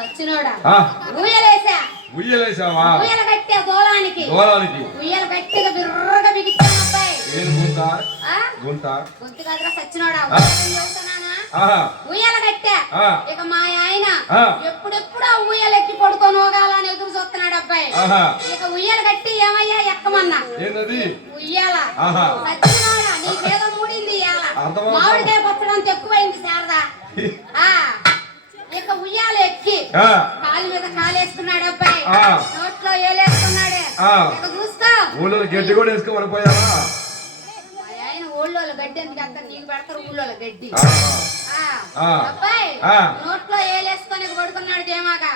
సచ్చినోడా ఆ, ఊయలేసా ఉయ్యలేసావా? ఊయల కట్టే దూలానికి దూరానికి ఊయల గట్టిగా బిర్రగా బిగించాను అబ్బాయి. ఏం గుంత ఆ? గుంత గొంతు కాదురా సచ్చినోడా. ఆ. ఊయలని చెబుతున్నానా? ఆహా ఊయల కట్టా? ఆ. ఇక మా ఆయన ఆ. ఎప్పుడెప్పుడు ఆ ఊయల ఎక్కి పడుకొని ఊగాలని ఎదురు చూస్తున్నాడు అబ్బాయి. ఇక ఉయ్యాల కట్టి ఏమయ్యా ఎక్కమన్నా? ఏంటది ఉయ్యాల. సచ్చినోడా నీకేదో మూడింది ఇయ్యాల. మామిడికాయ పచ్చడం ఎక్కువైంది శారదా. ఇక ఉయ్యాల ఎక్కి ఆ, కాలు మీద కాలేసుకున్నాడు అబ్బాయి ఆ. నోట్లో ఏలేసుకున్నాడు ఆ. ఇక చూసుకో ఊళ్ళో గడ్డి కూడా వేసుకోమని పోయావా మా ఆయన ఊళ్ళో గడ్డి ఎందుకు అంత నీకు పెడతారు ఊళ్ళో గడ్డి ఆహా. ఆ. ఆ. అబ్బాయి ఆ. నోట్లో ఏలేసుకొని పడుకున్నాడు జేమాగా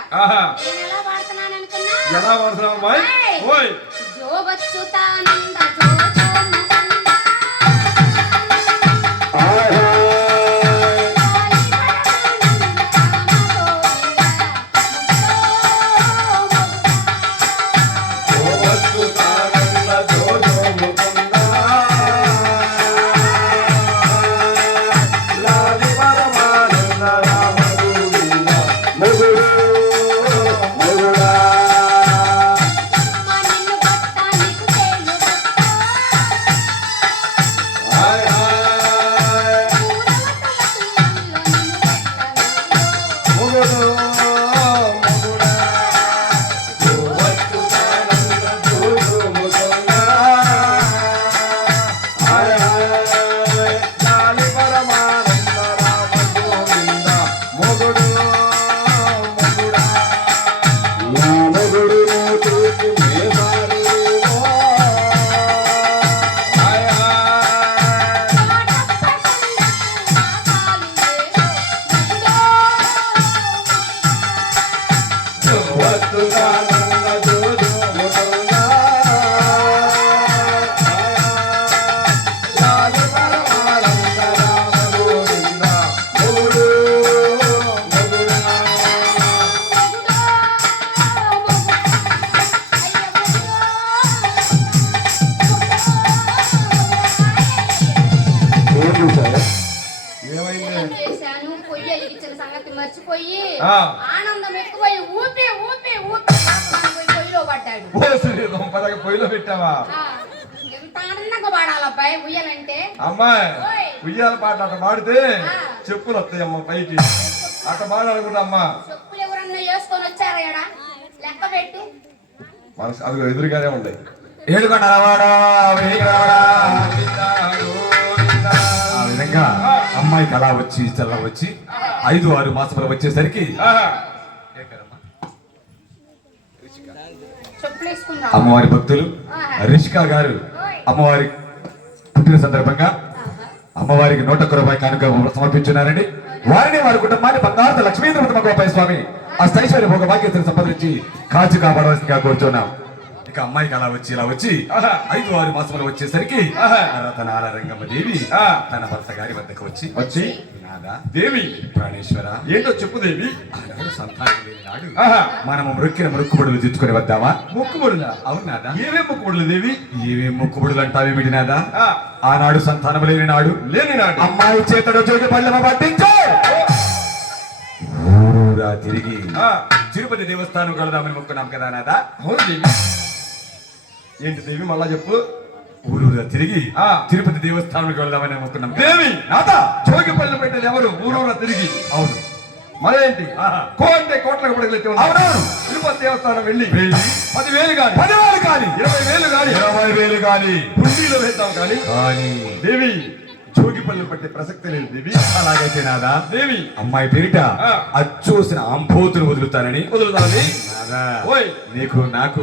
నేను ఎలా పడుతున్నాను అనుకున్నా ఎలా పడుతున్నావు ఏయ్. the time. మర్చిపోయి. ఆనందం ఎక్కువై ఊపి ఊపి ఊపి పొయ్యిలో పడ్డాడు. పొయ్యిలో పెట్టావా? ఎంత ఆనందంగా పాడాలి అబ్బాయి ఉయ్యాలంటే? అమ్మాయి. ఉయ్యాల పాట అట్ట పాడితే. చెప్పులు వస్తాయి అమ్మ పైకి. అట్ట పాడాలనుకుంటా అమ్మా. చెప్పులు ఎవరన్నా వేసుకొని వచ్చారా లెక్క పెట్టు. మన అదిగో ఎదురుగానే ఉన్నాయి ఏడుకొండలవాడా, వేగిరవాడా. విధంగా అమ్మాయికి అలా వచ్చి చల్ల వచ్చి ఐదు ఆరు మాసములు వచ్చేసరికి అమ్మవారి భక్తులు రిషికా గారు అమ్మవారి పుట్టిన సందర్భంగా అమ్మవారికి నూట ఒక్క రూపాయి కానుక సమర్పించున్నారండి. వారిని వారి కుటుంబాన్ని బంగారు లక్ష్మీంద్రపతి గోపాయ స్వామి ఆ స్థైశ్వర్య భోగ భాగ్యతను సంపాదించి కాచు కాపాడవలసిందిగా కోరుచున్నాం. ఇక అమ్మాయికి అలా వచ్చి ఇలా వచ్చి. ఐదు ఆరు మాసములు వచ్చేసరికి. రతనాల రంగమ్మ దేవి. తన భర్త గారి వద్దకు వచ్చి వచ్చి నాదా దేవి. ప్రాణేశ్వర ఏంటో చెప్పు దేవి. ఆనాడు సంతానం లేని నాడు ఆహా. మనము మృక్కిన మృక్కుబడులు తెచ్చుకొని వద్దామా? మొక్కుబడులా? అవును నాదా. ఏమేం మొక్కుబడులు దేవి? ఏమేం మొక్కుబడులు అంటావేమిటి నాదా? ఆ, ఆనాడు సంతానం లేని నాడు లేని నాడు. అమ్మాయి చేతడు చోటు పళ్ళమ పట్టించు! తిరిగి తిరుపతి దేవస్థానం కలదామని మొక్కున్నాం కదా నాదా? అవును దేవి. ఏంటి దేవి మళ్ళా చెప్పు? ఊరూరా తిరిగి ఆ. తిరుపతి దేవస్థానం వెళ్దామని కదా. దేవి! నాదా చోగిపల్లి పెట్టేది ఎవరు? ఊరూర తిరిగి. అవును. మరేంటి. కో అంటే కోట్లకు పడగలెత్తి అవునవును. తిరుపతి దేవస్థానం వెళ్ళి వెళ్ళి. పదివేలు గాని. పదివేలు కాని ఇరవై వేలు గాని. ఇరవై వేలు కాని హుండీలో వేద్దాం కానీ. కాని. దేవి చోగిపల్లి పట్టే ప్రసక్తి లేదు దేవి. అలాగైతే నాదా? దేవి. అమ్మాయి పేరిట. అచ్చూసిన అంపోతులు వదులుతానని. వదులుతానని? నాదా? ఓయ్. నీకు నాకు.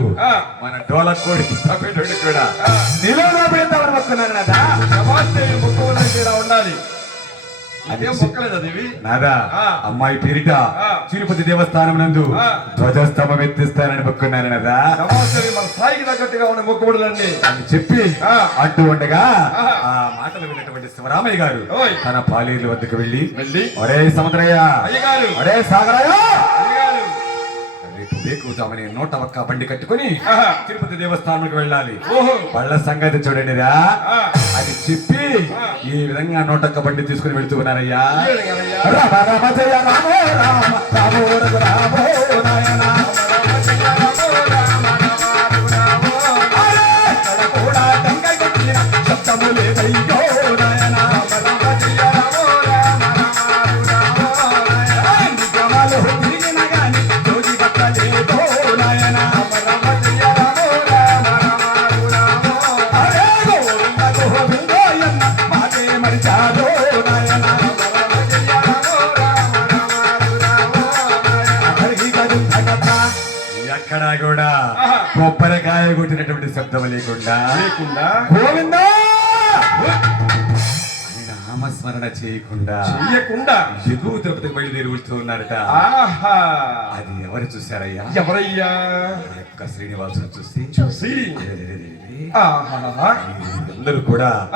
మన డోల కోడికి తప్పేటోడి కూడా పెడతామని మొక్కున్నాను నాదా? సమాజం ఇలా ఉండాలి. నాదా. అమ్మాయి పేరిట. తిరుపతి దేవస్థానం నందు. ధ్వజస్తంభం ఎత్తిస్తానని మొక్కున్నాను నాదా స్థాయికి తగ్గట్టుగా ఉన్న మొక్కబడులన్నీ అని చెప్పి. అంటూ ఉండగా. ఆ మాటలు విన్నటువంటి శివరామయ్య గారు. తన పాలేరు వద్దకు వెళ్ళి వెళ్ళి ఒరే సముద్రయ్య ఒరే సాగరయ్య రేపు నూట ఒక్క బండి కట్టుకుని. తిరుపతి దేవస్థానానికి వెళ్ళాలి. వాళ్ళ సంగతి చూడండిరా. అది చెప్పి. ఈ విధంగా నూటొక్క బండి తీసుకుని వెళ్తూ ఉన్నారయ్యా. రామ రామ జయ రామో రామో కూడా ఆహా. కొబ్బరికాయ కొట్టినటువంటి శబ్దం లేకుండా. లేకుండా. గోవిందా! నామస్మరణ చేయకుండా. చెయ్యకుండా ఎగువ తిరుపతికి బయలుదేరి వస్తూ ఉన్నారట. ఆహా. అది ఎవరు చూశారయ్యా? ఎవరయ్యా? యొక్క శ్రీనివాసుని చూసి. చూసి. "రే, రే, రే, రే, రే, ఆహా. అందరూ కూడా